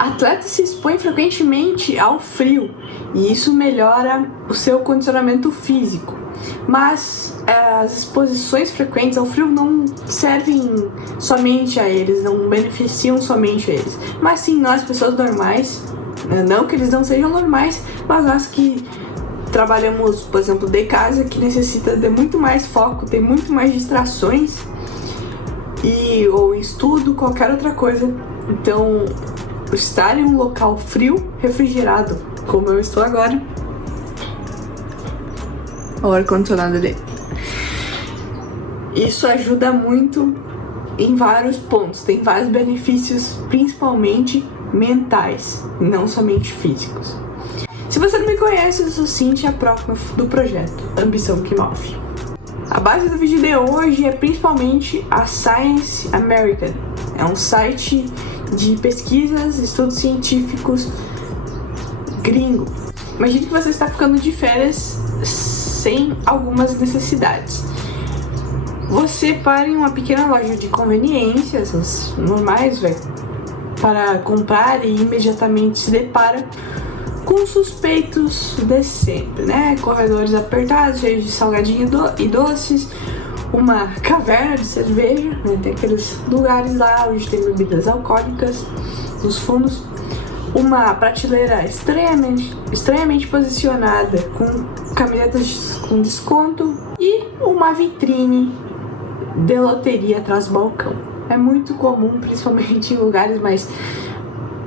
Atletas se expõem frequentemente ao frio e isso melhora o seu condicionamento físico. Mas as exposições frequentes ao frio não servem somente a eles, não beneficiam somente a eles, mas sim nós, pessoas normais. Não que eles não sejam normais, mas nós que trabalhamos, por exemplo, de casa, que necessita de muito mais foco, tem muito mais distrações, ou estudo, qualquer outra coisa. Então, estar em um local frio, refrigerado, como eu estou agora, o ar-condicionado dele, isso ajuda muito em vários pontos, tem vários benefícios, principalmente mentais, não somente físicos. Se você não me conhece, eu sou Cíntia, prof do projeto Ambição que Move. A base do vídeo de hoje é principalmente a Science American. É um site de pesquisas, estudos científicos gringo. Imagine que você está ficando de férias sem algumas necessidades. Você para em uma pequena loja de conveniências, as normais, para comprar e imediatamente se depara com suspeitos de sempre, né? Corredores apertados, cheios de salgadinho e doces, uma caverna de cerveja, né? Tem aqueles lugares lá onde tem bebidas alcoólicas nos fundos, uma prateleira estranhamente posicionada com camisetas com desconto e uma vitrine de loteria atrás do balcão. É muito comum, principalmente em lugares mais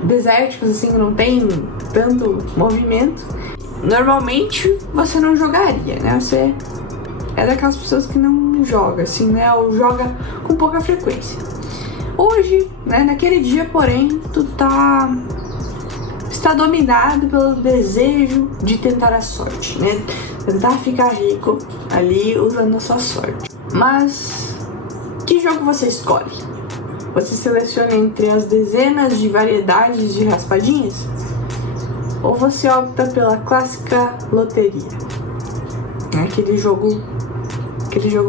desérticos, assim, não tem tanto movimento. Normalmente você não jogaria, né? Você é daquelas pessoas que não joga, assim, né? Ou joga com pouca frequência. Hoje, né? Naquele dia, porém, tu está dominado pelo desejo de tentar a sorte, né? Tentar ficar rico ali usando a sua sorte. Mas que jogo você escolhe? Você seleciona entre as dezenas de variedades de raspadinhas? Ou você opta pela clássica loteria? Aquele jogo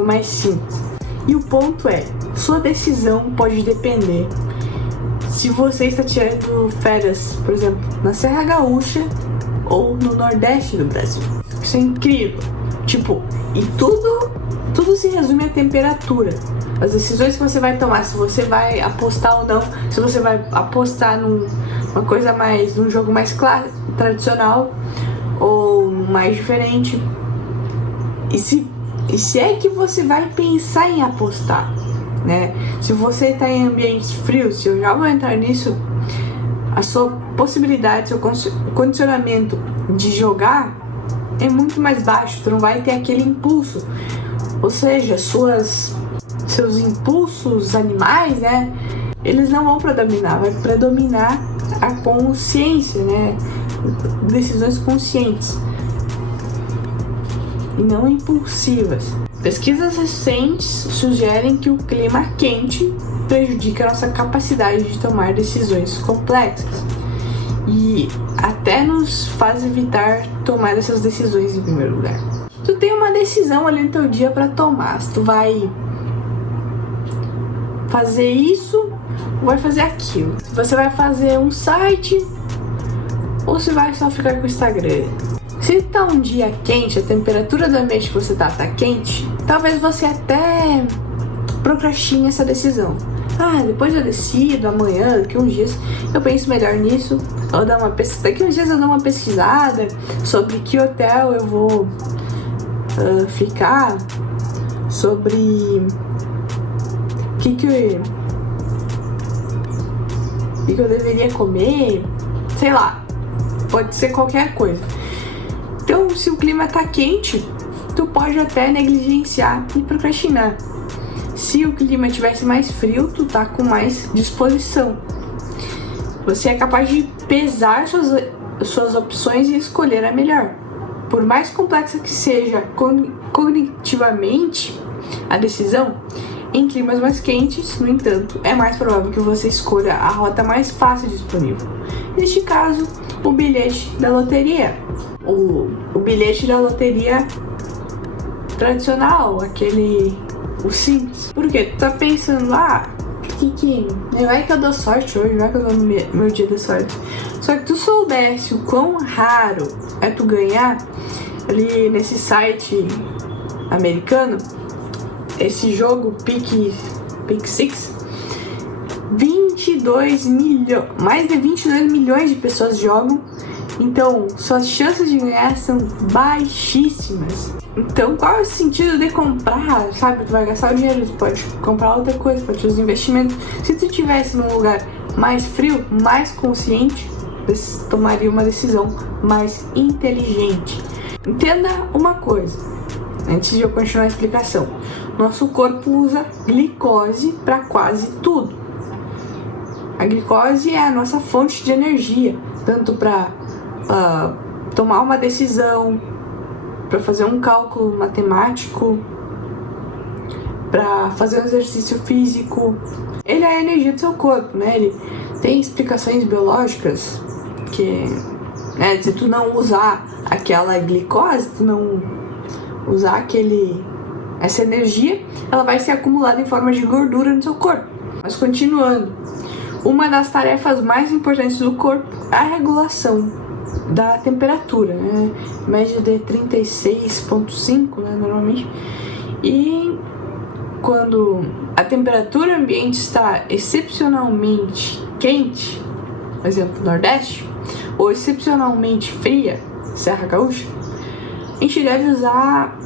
mais simples. E o ponto é, sua decisão pode depender se você está tirando férias, por exemplo, na Serra Gaúcha ou no Nordeste do Brasil. Isso é incrível. Tipo, e tudo se resume à temperatura. As decisões que você vai tomar, se você vai apostar ou não, se você vai apostar num jogo mais tradicional ou mais diferente. E se é que você vai pensar em apostar, né? Se você está em ambientes frios, se eu já vou entrar nisso, a sua possibilidade, seu condicionamento de jogar é muito mais baixo, tu não vai ter aquele impulso. Ou seja, seus impulsos animais, né? Eles não vão predominar, vai predominar a consciência, né? Decisões conscientes e não impulsivas. Pesquisas recentes sugerem que o clima quente prejudica a nossa capacidade de tomar decisões complexas e até nos faz evitar tomar essas decisões em primeiro lugar. Tu tem uma decisão ali no teu dia para tomar, se tu vai fazer isso ou vai fazer aquilo, se você vai fazer um site ou se vai só ficar com o Instagram. Se tá um dia quente, a temperatura do ambiente que você tá quente, talvez você até procrastine essa decisão. Depois eu decido, amanhã, daqui uns dias eu penso melhor nisso, daqui uns dias eu dou uma pesquisada sobre que hotel eu vou ficar, sobre o que eu deveria comer, sei lá, pode ser qualquer coisa. Então, se o clima tá quente, tu pode até negligenciar e procrastinar. Se o clima tivesse mais frio, tu tá com mais disposição. Você é capaz de pesar suas opções e escolher a melhor. Por mais complexa que seja cognitivamente a decisão, em climas mais quentes, no entanto, é mais provável que você escolha a rota mais fácil disponível. Neste caso, o bilhete da loteria. O bilhete da loteria tradicional, o simples. Por quê? Tu tá pensando, que vai que eu dou sorte hoje, vai que eu dou meu dia da sorte. Só que tu soubesse o quão raro é tu ganhar ali nesse site americano, esse jogo Pick Six, mais de 22 milhões de pessoas jogam, então suas chances de ganhar são baixíssimas. Então qual é o sentido de comprar, sabe? Tu vai gastar o dinheiro, tu pode comprar outra coisa, pode fazer os investimentos. Se tu estivesse num lugar mais frio, mais consciente, tomaria uma decisão mais inteligente. Entenda uma coisa, antes de eu continuar a explicação. Nosso corpo usa glicose para quase tudo. A glicose é a nossa fonte de energia, tanto para tomar uma decisão, para fazer um cálculo matemático, para fazer um exercício físico. Ele é a energia do seu corpo, né? Ele tem explicações biológicas que, né, se tu não usar aquela glicose, tu não usar essa energia, ela vai ser acumulada em forma de gordura no seu corpo. Mas continuando, uma das tarefas mais importantes do corpo é a regulação da temperatura, né? Média de 36,5, né, normalmente. E quando a temperatura ambiente está excepcionalmente quente, por exemplo, Nordeste, ou excepcionalmente fria, Serra Gaúcha, a gente deve usar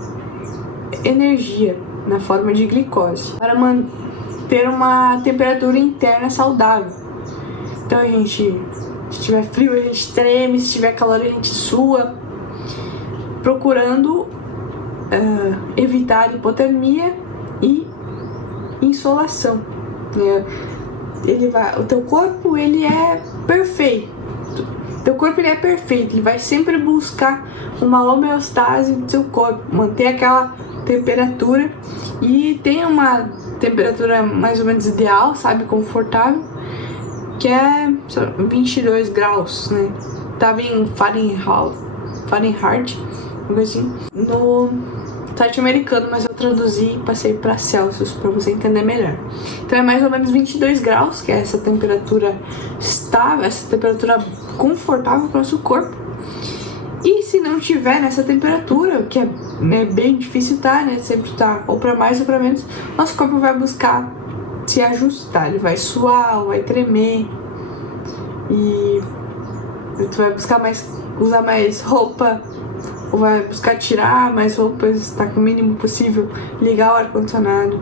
energia na forma de glicose para manter uma temperatura interna saudável. Então se tiver frio a gente treme, se tiver calor a gente sua, procurando evitar hipotermia e insolação. O teu corpo ele é perfeito. Ele vai sempre buscar uma homeostase do seu corpo, manter aquela temperatura, e tem uma temperatura mais ou menos ideal, sabe, confortável, que é 22 graus, né? Tava em Fahrenheit, uma coisa assim, no site americano, mas eu traduzi e passei para Celsius para você entender melhor. Então é mais ou menos 22 graus, que é essa temperatura estável, essa temperatura confortável para o nosso corpo. E se não tiver nessa temperatura, que é bem difícil né? Sempre tá ou para mais ou para menos, nosso corpo vai buscar se ajustar, ele vai suar, vai tremer, e tu vai buscar usar mais roupa, ou vai buscar tirar mais roupas, tá com o mínimo possível, ligar o ar-condicionado.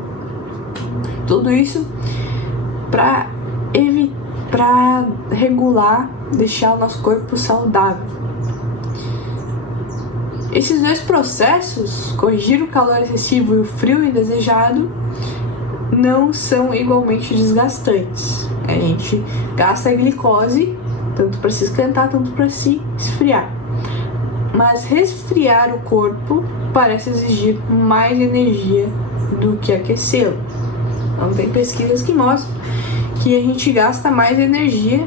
Tudo isso para regular, deixar o nosso corpo saudável. Esses dois processos, corrigir o calor excessivo e o frio indesejado, não são igualmente desgastantes. A gente gasta a glicose tanto para se esquentar, tanto para se esfriar. Mas resfriar o corpo parece exigir mais energia do que aquecê-lo. Então tem pesquisas que mostram que a gente gasta mais energia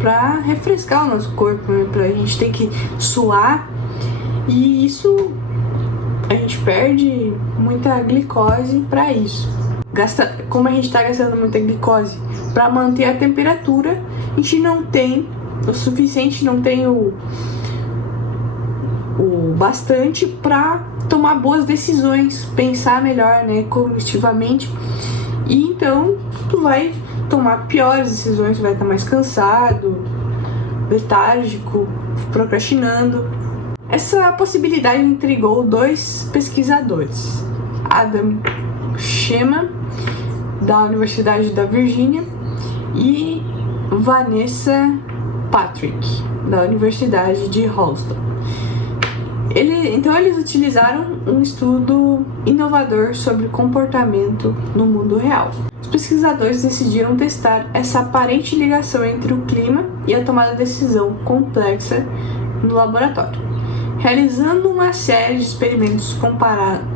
para refrescar o nosso corpo, né? A gente tem que suar, e isso a gente perde muita glicose para isso. Como a gente está gastando muita glicose para manter a temperatura, a gente não tem o suficiente, não tem o bastante para tomar boas decisões, pensar melhor, né, cognitivamente. E então tu vai tomar piores decisões, tu vai estar mais cansado, letárgico, procrastinando. Essa possibilidade intrigou dois pesquisadores, Adam Schema, da Universidade da Virgínia, e Vanessa Patrick, da Universidade de Houston. Então eles utilizaram um estudo inovador sobre comportamento no mundo real. Os pesquisadores decidiram testar essa aparente ligação entre o clima e a tomada de decisão complexa no laboratório, realizando uma série de experimentos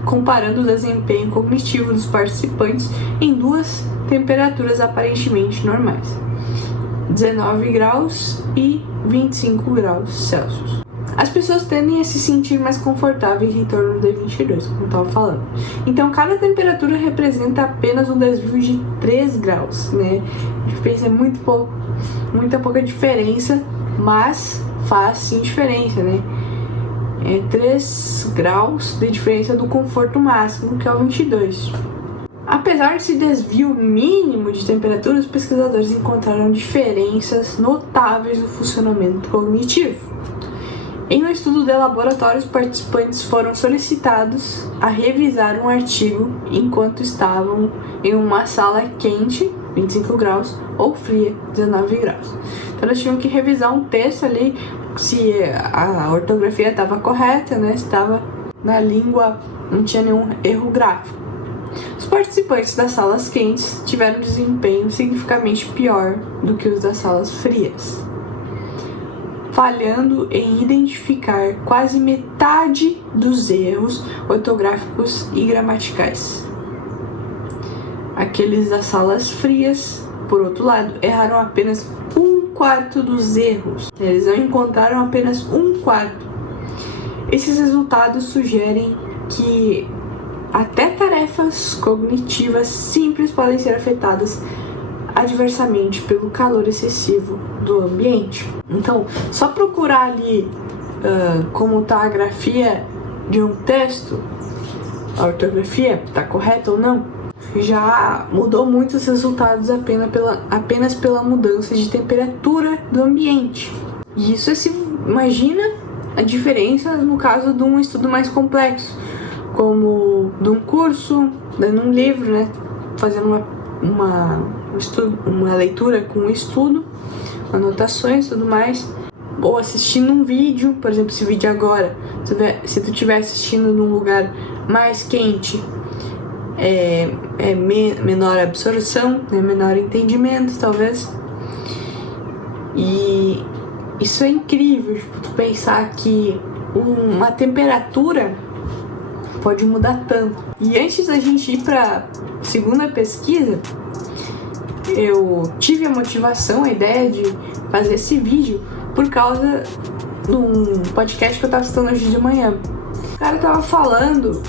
comparando o desempenho cognitivo dos participantes em duas temperaturas aparentemente normais, 19 graus e 25 graus Celsius. as pessoas tendem a se sentir mais confortáveis em torno de 22, como eu estava falando. Então, cada temperatura representa apenas um desvio de 3 graus, né? A gente pensa muita pouca diferença, mas faz sim diferença, né? É 3 graus de diferença do conforto máximo, que é o 22. Apesar desse desvio mínimo de temperatura, os pesquisadores encontraram diferenças notáveis no funcionamento cognitivo. Em um estudo de laboratório, os participantes foram solicitados a revisar um artigo enquanto estavam em uma sala quente, 25 graus, ou fria, 19 graus. Então, eles tinham que revisar um texto ali, se a ortografia estava correta, né? Se estava na língua, não tinha nenhum erro gráfico. Os participantes das salas quentes tiveram um desempenho significativamente pior do que os das salas frias, falhando em identificar quase metade dos erros ortográficos e gramaticais. Aqueles das salas frias, por outro lado, erraram apenas 1/4 dos erros. Eles não encontraram apenas 1/4. Esses resultados sugerem que até tarefas cognitivas simples podem ser afetadas adversamente pelo calor excessivo do ambiente. Então, só procurar ali como está a grafia de um texto, a ortografia está correta ou não, já mudou muito os resultados apenas pela mudança de temperatura do ambiente. E isso imagina a diferença no caso de um estudo mais complexo, como de um curso, dando um livro, né, fazendo uma leitura com um estudo, anotações e tudo mais, ou assistindo um vídeo, por exemplo, esse vídeo agora, se tu estiver assistindo num lugar mais quente, menor absorção, né, menor entendimento, talvez. E isso é incrível, tu pensar que uma temperatura pode mudar tanto. E antes da gente ir para a segunda pesquisa, eu tive a motivação, a ideia de fazer esse vídeo por causa de um podcast que eu estava assistindo hoje de manhã. O cara tava falando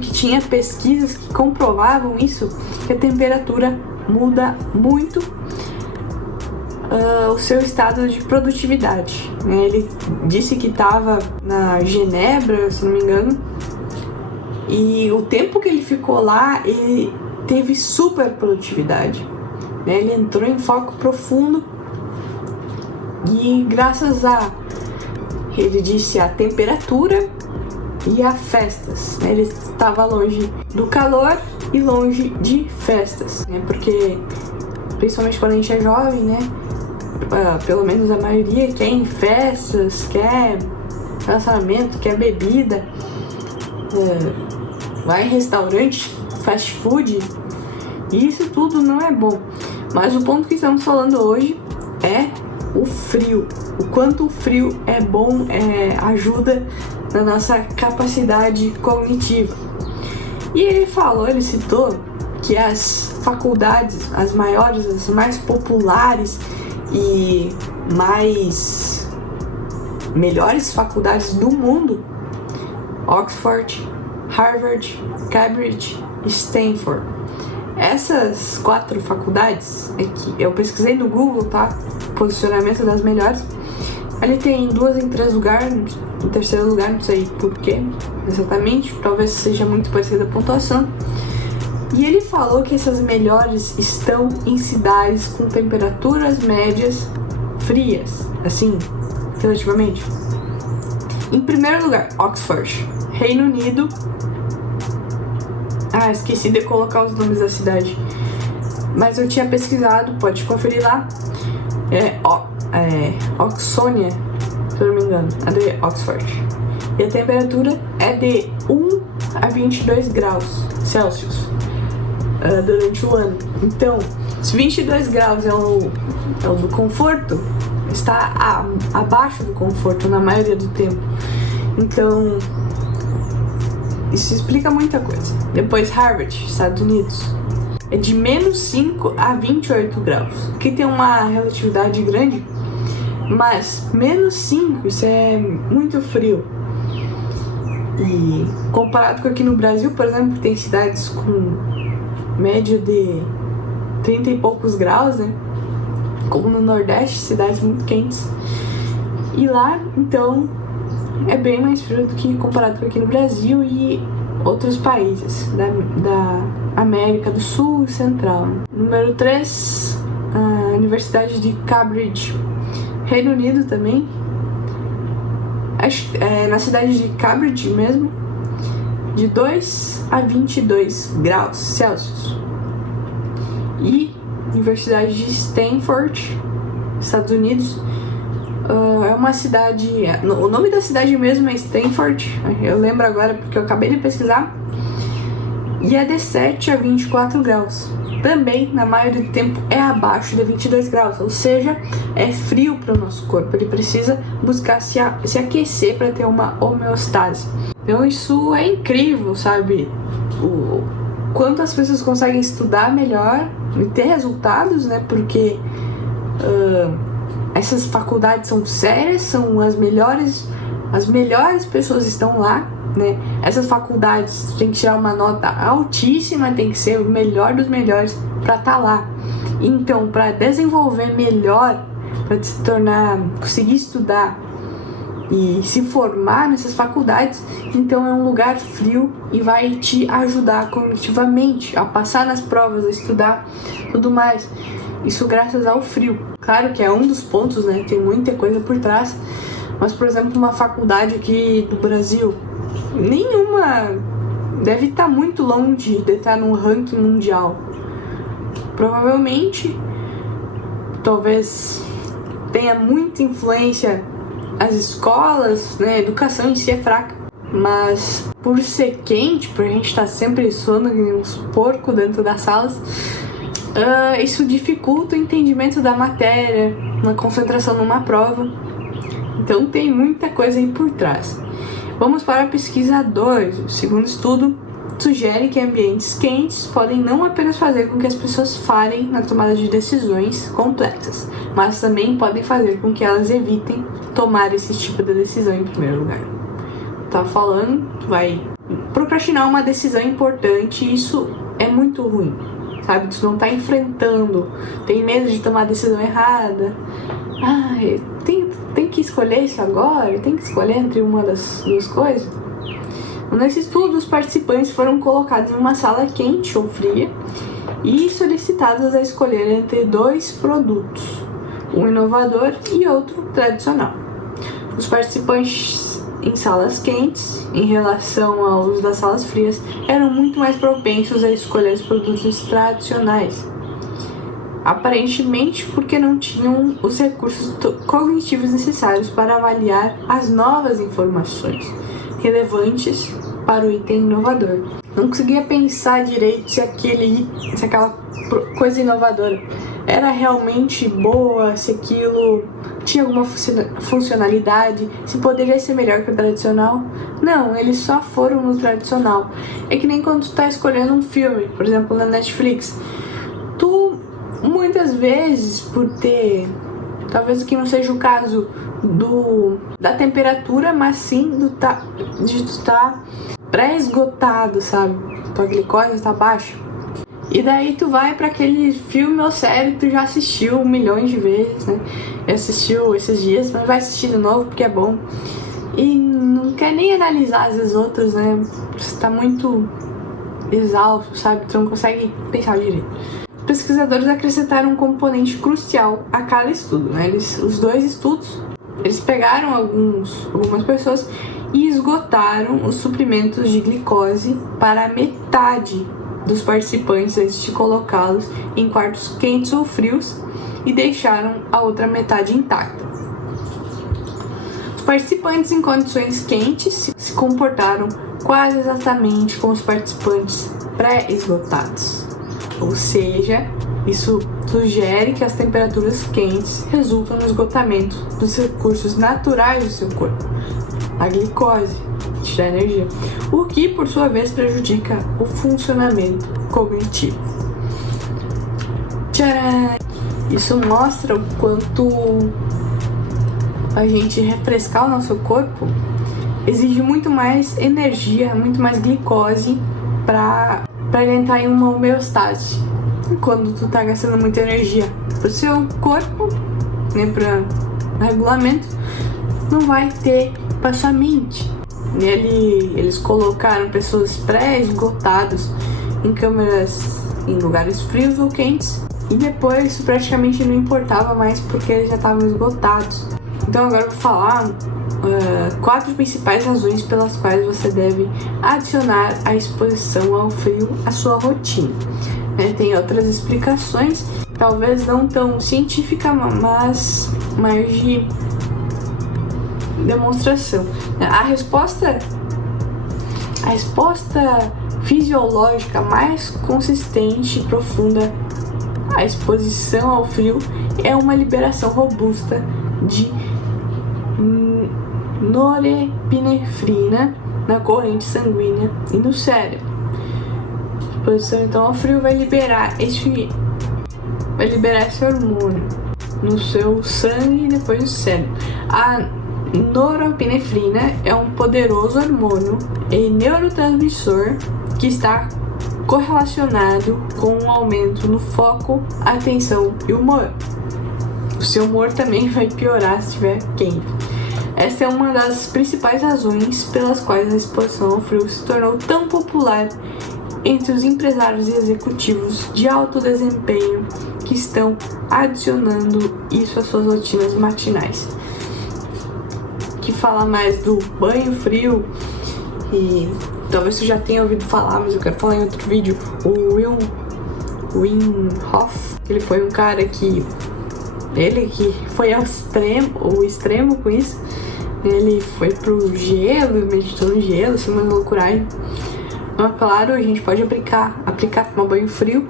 que tinha pesquisas que comprovavam isso, que a temperatura muda muito o seu estado de produtividade. Ele disse que estava na Genebra, se não me engano, e o tempo que ele ficou lá, ele teve super produtividade. Ele entrou em foco profundo e graças ele disse, a temperatura e a festas. Ele estava longe do calor e longe de festas, porque principalmente quando a gente é jovem, né, pelo menos a maioria quer em festas, quer relacionamento, quer bebida, vai em restaurante, fast food, e isso tudo não é bom. Mas o ponto que estamos falando hoje é o frio. O quanto o frio é bom, ajuda na nossa capacidade cognitiva. E ele citou que as faculdades, as maiores, as mais populares e melhores faculdades do mundo, Oxford, Harvard, Cambridge e Stanford. Essas 4 faculdades, eu pesquisei no Google, tá? Posicionamento das melhores. Ali tem 2 em 3 lugares, em terceiro lugar, não sei porquê exatamente, talvez seja muito parecida a pontuação. E ele falou que essas melhores estão em cidades com temperaturas médias frias, assim, relativamente. Em primeiro lugar, Oxford, Reino Unido. Esqueci de colocar os nomes da cidade, mas eu tinha pesquisado, pode conferir lá. Oxonia, se eu não me engano, é de Oxford. E a temperatura é de 1 a 22 graus Celsius durante o ano. Então, se 22 graus é o do conforto, está abaixo do conforto na maioria do tempo. Então, isso explica muita coisa. Depois, Harvard, Estados Unidos, é de -5 a 28 graus. Que tem uma relatividade grande, Mas -5, isso é muito frio. E comparado com aqui no Brasil, por exemplo, tem cidades com média de 30 e poucos graus, né? Como no Nordeste, cidades muito quentes. E lá, então, é bem mais frio do que comparado com aqui no Brasil e outros países da América do Sul e Central. Número 3, a Universidade de Cambridge, Reino Unido também. Na cidade de Cambridge mesmo, de 2 a 22 graus Celsius. E Universidade de Stanford, Estados Unidos, é uma cidade... O nome da cidade mesmo é Stanford, eu lembro agora porque eu acabei de pesquisar, e é de 7 a 24 graus. Também, na maioria do tempo, é abaixo de 22 graus, ou seja, é frio para o nosso corpo. Ele precisa buscar se aquecer para ter uma homeostase. Então isso é incrível, sabe? O quanto as pessoas conseguem estudar melhor e ter resultados, né? Porque essas faculdades são sérias, são as melhores pessoas estão lá, né? Essas faculdades tem que tirar uma nota altíssima, tem que ser o melhor dos melhores para estar lá. Então, para desenvolver melhor, para se tornar, conseguir estudar e se formar nessas faculdades, então é um lugar frio e vai te ajudar cognitivamente a passar nas provas, a estudar, tudo mais. Isso graças ao frio. Claro que é um dos pontos, né? Tem muita coisa por trás. Mas, por exemplo, uma faculdade aqui do Brasil, nenhuma deve estar muito longe de estar no ranking mundial. Provavelmente, talvez tenha muita influência as escolas, né? A educação em si é fraca. Mas por ser quente, por a gente estar sempre suando uns porcos dentro das salas, isso dificulta o entendimento da matéria, uma concentração numa prova. Então tem muita coisa aí por trás. Vamos para a pesquisa 2. O segundo estudo sugere que ambientes quentes podem não apenas fazer com que as pessoas falhem na tomada de decisões complexas, mas também podem fazer com que elas evitem tomar esse tipo de decisão em primeiro lugar. Tá falando, vai procrastinar uma decisão importante, e isso é muito ruim, sabe? Tu não tá enfrentando, tem medo de tomar a decisão errada. Tem que escolher isso agora? Tem que escolher entre uma das duas coisas? Nesse estudo, os participantes foram colocados em uma sala quente ou fria e solicitados a escolher entre 2 produtos, um inovador e outro tradicional. Os participantes em salas quentes, em relação aos das salas frias, eram muito mais propensos a escolher os produtos tradicionais, aparentemente porque não tinham os recursos cognitivos necessários para avaliar as novas informações relevantes para o item inovador. Não conseguia pensar direito se aquela coisa inovadora era realmente boa, se aquilo tinha alguma funcionalidade, se poderia ser melhor que o tradicional. Não, eles só foram no tradicional. É que nem quando tu tá escolhendo um filme, por exemplo, na Netflix. Tu, muitas vezes, por ter, talvez que não seja o caso da temperatura, mas sim de tu estar pré-esgotado, sabe? Tua glicose está baixa. E daí tu vai para aquele filme ou série que tu já assistiu milhões de vezes, né? Assistiu esses dias, mas vai assistir de novo porque é bom. E não quer nem analisar as outras, né? Você tá muito exausto, sabe? Tu não consegue pensar direito. Os pesquisadores acrescentaram um componente crucial a cada estudo, né? Os 2 estudos, eles pegaram algumas pessoas e esgotaram os suprimentos de glicose para a metade dos participantes antes de colocá-los em quartos quentes ou frios e deixaram a outra metade intacta. Os participantes em condições quentes se comportaram quase exatamente como os participantes pré-esgotados. Ou seja, isso sugere que as temperaturas quentes resultam no esgotamento dos recursos naturais do seu corpo, a glicose, que dá energia, o que por sua vez prejudica o funcionamento cognitivo. Tcharam! Isso mostra o quanto a gente refrescar o nosso corpo, exige muito mais energia, muito mais glicose para ele entrar em uma homeostase. Quando tu tá gastando muita energia pro seu corpo, né, para regulamento, não vai ter para sua mente. Eles colocaram pessoas pré-esgotadas em câmeras em lugares frios ou quentes, e depois isso praticamente não importava mais porque eles já estavam esgotados. Então agora eu vou falar 4 principais razões pelas quais você deve adicionar a exposição ao frio à sua rotina. Tem outras explicações, talvez não tão científica, mas mais de demonstração. A resposta fisiológica mais consistente e profunda à exposição ao frio é uma liberação robusta de norepinefrina na corrente sanguínea e no cérebro. A exposição então ao frio vai liberar esse hormônio no seu sangue e depois no cérebro. A norepinefrina é um poderoso hormônio e neurotransmissor que está correlacionado com um aumento no foco, atenção e humor. O seu humor também vai piorar se estiver quente. Essa é uma das principais razões pelas quais a exposição ao frio se tornou tão popular entre os empresários e executivos de alto desempenho que estão adicionando isso às suas rotinas matinais. Que fala mais do banho frio, e talvez você já tenha ouvido falar, mas eu quero falar em outro vídeo, o Wim Hof. Ele foi um cara que foi ao extremo com isso. Ele foi pro gelo, meditou no gelo, assim, uma loucuragem. Mas claro, a gente pode aplicar para banho frio.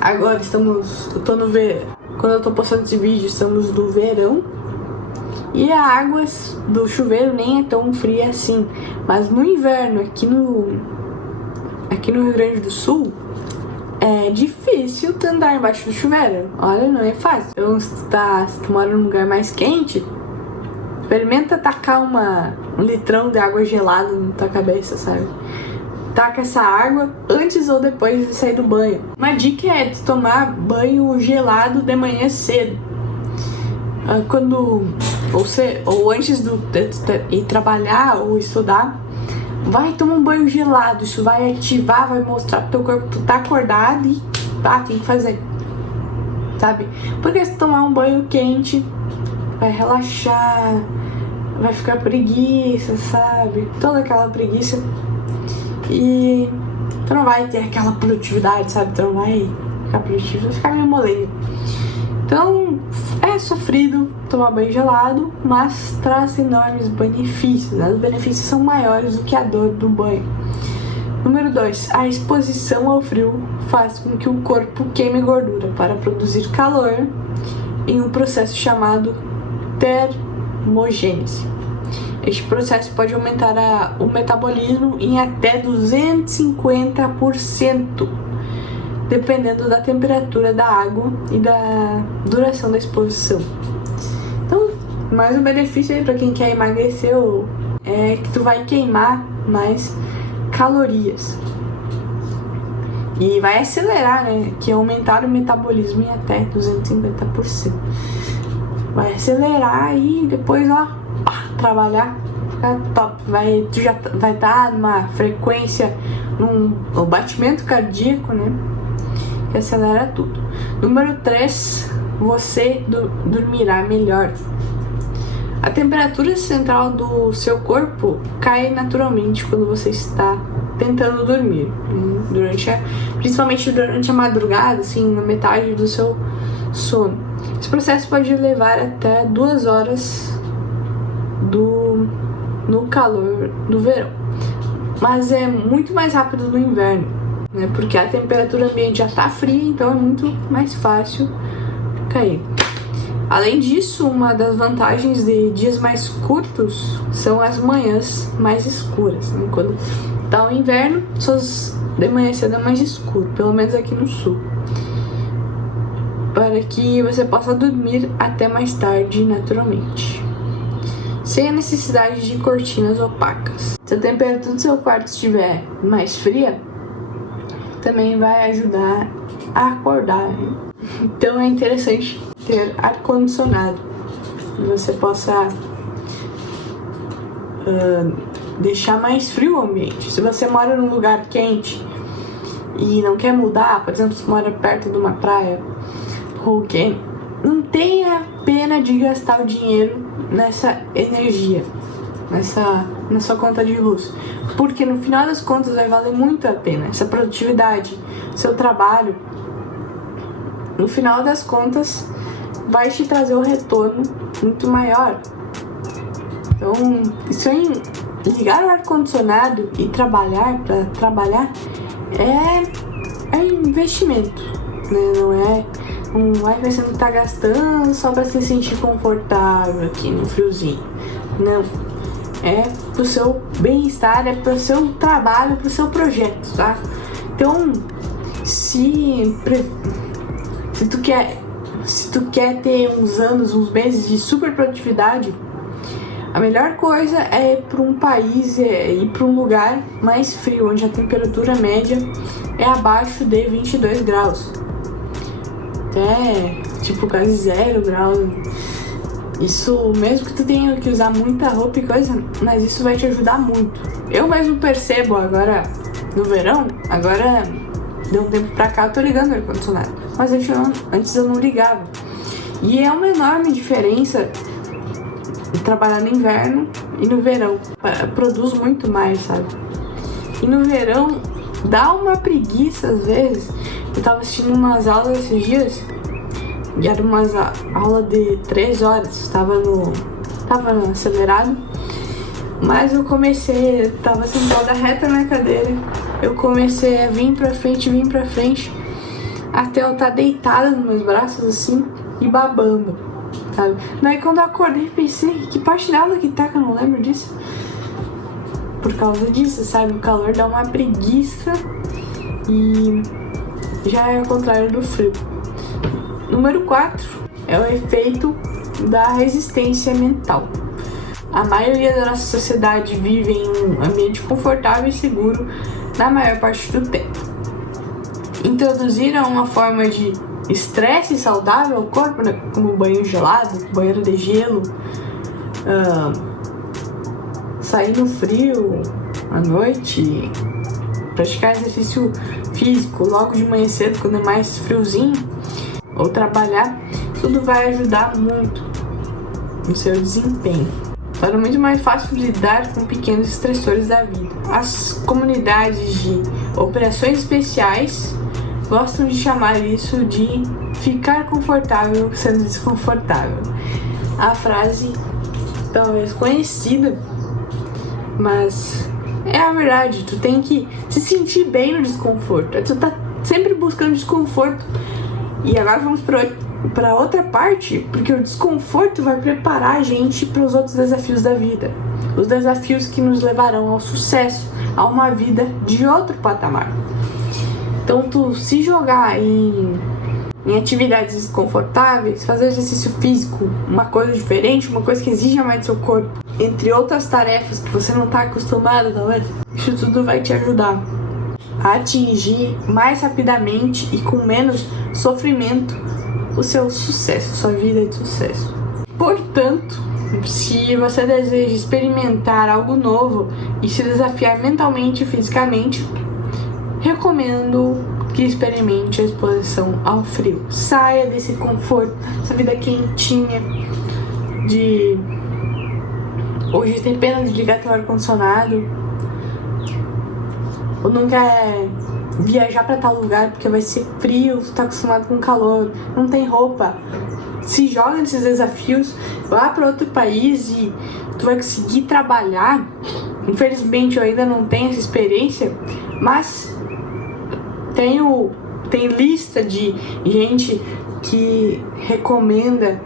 Agora quando eu tô postando esse vídeo, estamos no verão. E a água do chuveiro nem é tão fria assim. Mas no inverno, aqui no Rio Grande do Sul, é difícil tu andar embaixo do chuveiro. Olha, não é fácil. Então, se tu mora num lugar mais quente, experimenta tacar um litrão de água gelada na tua cabeça, sabe? Taca essa água antes ou depois de sair do banho. Uma dica é de tomar banho gelado de manhã cedo. Ou antes de ir trabalhar ou estudar, vai tomar um banho gelado. Isso vai ativar, vai mostrar pro teu corpo que tu tá acordado e tem que fazer, sabe? Porque se tomar um banho quente, vai relaxar, vai ficar preguiça, sabe? Toda aquela preguiça, e tu não vai ter aquela produtividade, sabe? Tu não vai ficar produtivo, vai ficar meio molengo. Então, é sofrido tomar banho gelado, mas traz enormes benefícios, né? Os benefícios são maiores do que a dor do banho. Número 2. A exposição ao frio faz com que o corpo queime gordura para produzir calor em um processo chamado termogênese. Este processo pode aumentar o metabolismo em até 250%. Dependendo da temperatura da água e da duração da exposição. Então, mais um benefício aí para quem quer emagrecer é que tu vai queimar mais calorias. E vai acelerar, né? Que aumentar o metabolismo em até 250%. Vai acelerar e depois, trabalhar, ficar top. Tu já vai estar numa frequência, o batimento cardíaco, né? Que acelera tudo. Número 3, você dormirá melhor. A temperatura central do seu corpo cai naturalmente quando você está tentando dormir, principalmente durante a madrugada, assim, na metade do seu sono. Esse processo pode levar até 2 horas no calor do verão, mas é muito mais rápido no inverno, né? Porque a temperatura ambiente já está fria, então é muito mais fácil cair. Além disso, uma das vantagens de dias mais curtos são as manhãs mais escuras, né? Quando tá o inverno, de manhã cedo é mais escuro, pelo menos aqui no sul, para que você possa dormir até mais tarde naturalmente. sem a necessidade de cortinas opacas. Se a temperatura do seu quarto estiver mais fria, também vai ajudar a acordar. Então é interessante ter ar-condicionado, que você possa deixar mais frio o ambiente. Se você mora num lugar quente e não quer mudar, por exemplo, se mora perto de uma praia, ou quem, não tenha pena de gastar o dinheiro nessa energia, na sua conta de luz, porque no final das contas vai valer muito a pena. Essa produtividade, seu trabalho, no final das contas vai te trazer um retorno muito maior. Então, isso aí, ligar o ar-condicionado e trabalhar é investimento, né? Não é que você não tá gastando só pra se sentir confortável aqui no friozinho. Não. É pro seu bem-estar, é pro seu trabalho, pro seu projeto, tá? Então, se tu quer ter uns meses de super produtividade, a melhor coisa é ir para um país, ir para um lugar mais frio, onde a temperatura média é abaixo de 22 graus. Tipo quase 0 graus. Isso, mesmo que tu tenha que usar muita roupa e coisa, mas isso vai te ajudar muito. Eu mesmo percebo agora, no verão, agora de um tempo pra cá eu tô ligando o ar-condicionado, mas antes eu não ligava. E é uma enorme diferença trabalhar no inverno e no verão. Produz muito mais, sabe? E no verão dá uma preguiça às vezes. Eu tava assistindo umas aulas esses dias e era uma aula de 3 horas. Tava acelerado, mas eu tava sentada reta na cadeira. Eu comecei a vir pra frente, até eu estar deitada nos meus braços assim e babando, sabe? Daí quando eu acordei pensei, que parte da aula que tá que eu não lembro disso? Por causa disso, sabe? O calor dá uma preguiça e já é ao contrário do frio. Número 4 é o efeito da resistência mental. A maioria da nossa sociedade vive em um ambiente confortável e seguro na maior parte do tempo. Introduziram uma forma de estresse saudável ao corpo, né? Como banho gelado, banheiro de gelo, sair no frio à noite, praticar exercício físico logo de manhã cedo, quando é mais friozinho, ou trabalhar, tudo vai ajudar muito no seu desempenho. Torna muito mais fácil lidar com pequenos estressores da vida. As comunidades de operações especiais gostam de chamar isso de ficar confortável sendo desconfortável. A frase talvez conhecida, mas é a verdade. Tu tem que se sentir bem no desconforto. Tu tá sempre buscando desconforto. E agora vamos para outra parte, porque o desconforto vai preparar a gente para os outros desafios da vida. Os desafios que nos levarão ao sucesso, a uma vida de outro patamar. Então, tu se jogar em atividades desconfortáveis, fazer exercício físico, uma coisa diferente, uma coisa que exija mais do seu corpo, entre outras tarefas que você não está acostumado, talvez, isso tudo vai te ajudar a atingir mais rapidamente e com menos sofrimento o seu sucesso, sua vida de sucesso. Portanto, se você deseja experimentar algo novo e se desafiar mentalmente e fisicamente, recomendo que experimente a exposição ao frio. Saia desse conforto, essa vida quentinha de hoje ter pena de ligar teu ar-condicionado, ou não quer viajar pra tal lugar porque vai ser frio, tu tá acostumado com calor, não tem roupa. Se joga nesses desafios, vá pra outro país e tu vai conseguir trabalhar. Infelizmente eu ainda não tenho essa experiência, mas tem lista de gente que recomenda,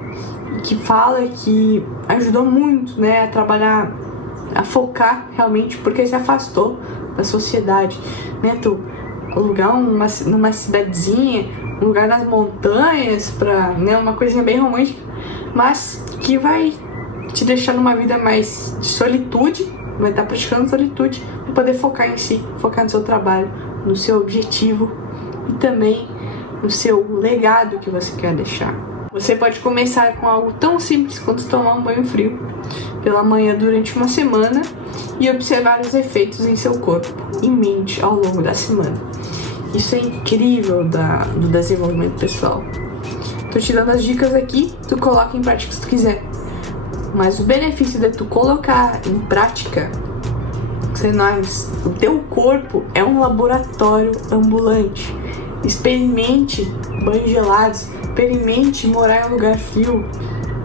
que fala que ajudou muito, né, a trabalhar, a focar realmente, porque se afastou da sociedade, né? Tu alugar numa cidadezinha, um lugar nas montanhas, pra, né, uma coisinha bem romântica, mas que vai te deixar numa vida mais de solitude, vai estar praticando solitude, para poder focar em si, focar no seu trabalho, no seu objetivo e também no seu legado que você quer deixar. Você pode começar com algo tão simples quanto tomar um banho frio pela manhã durante uma semana e observar os efeitos em seu corpo e mente ao longo da semana. Isso é incrível do desenvolvimento pessoal. Tô te dando as dicas aqui, tu coloca em prática se tu quiser. Mas o benefício de tu colocar em prática, o teu corpo é um laboratório ambulante. Experimente banhos gelados, experimente morar em um lugar frio,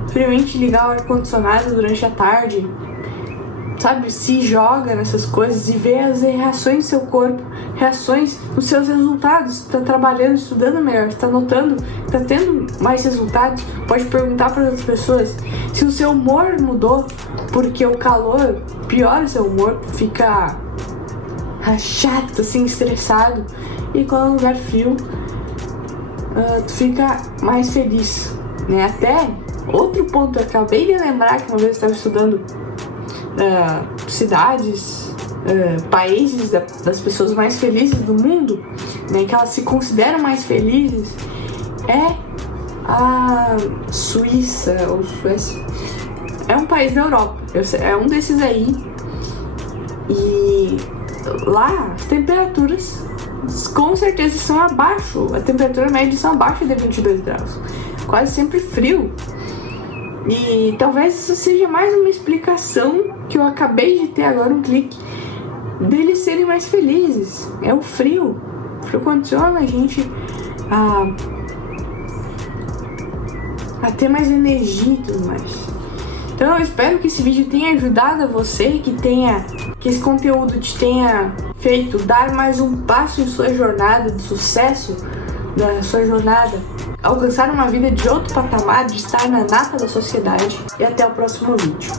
experimente ligar o ar-condicionado durante a tarde, sabe? Se joga nessas coisas e vê as reações do seu corpo, reações nos seus resultados. Você tá trabalhando, estudando melhor, você tá notando, tá tendo mais resultados. Pode perguntar para outras pessoas se o seu humor mudou, porque o calor piora o seu humor, fica chato, assim, estressado. E quando é um lugar frio, tu fica mais feliz, né? Até outro ponto, eu acabei de lembrar que uma vez eu estava estudando cidades, países das pessoas mais felizes do mundo, né? Que elas se consideram mais felizes, é a Suíça ou Suécia. É um país da Europa, é um desses aí. E lá as temperaturas com certeza são abaixo, a temperatura média são abaixo de 22 graus, quase sempre frio. E talvez isso seja mais uma explicação que eu acabei de ter agora um clique deles serem mais felizes. É o frio. O frio condiciona a gente a ter mais energia e tudo mais. Então eu espero que esse vídeo tenha ajudado a você, que esse conteúdo te tenha feito dar mais um passo em sua jornada de sucesso, da sua jornada, alcançar uma vida de outro patamar, de estar na nata da sociedade. E até o próximo vídeo.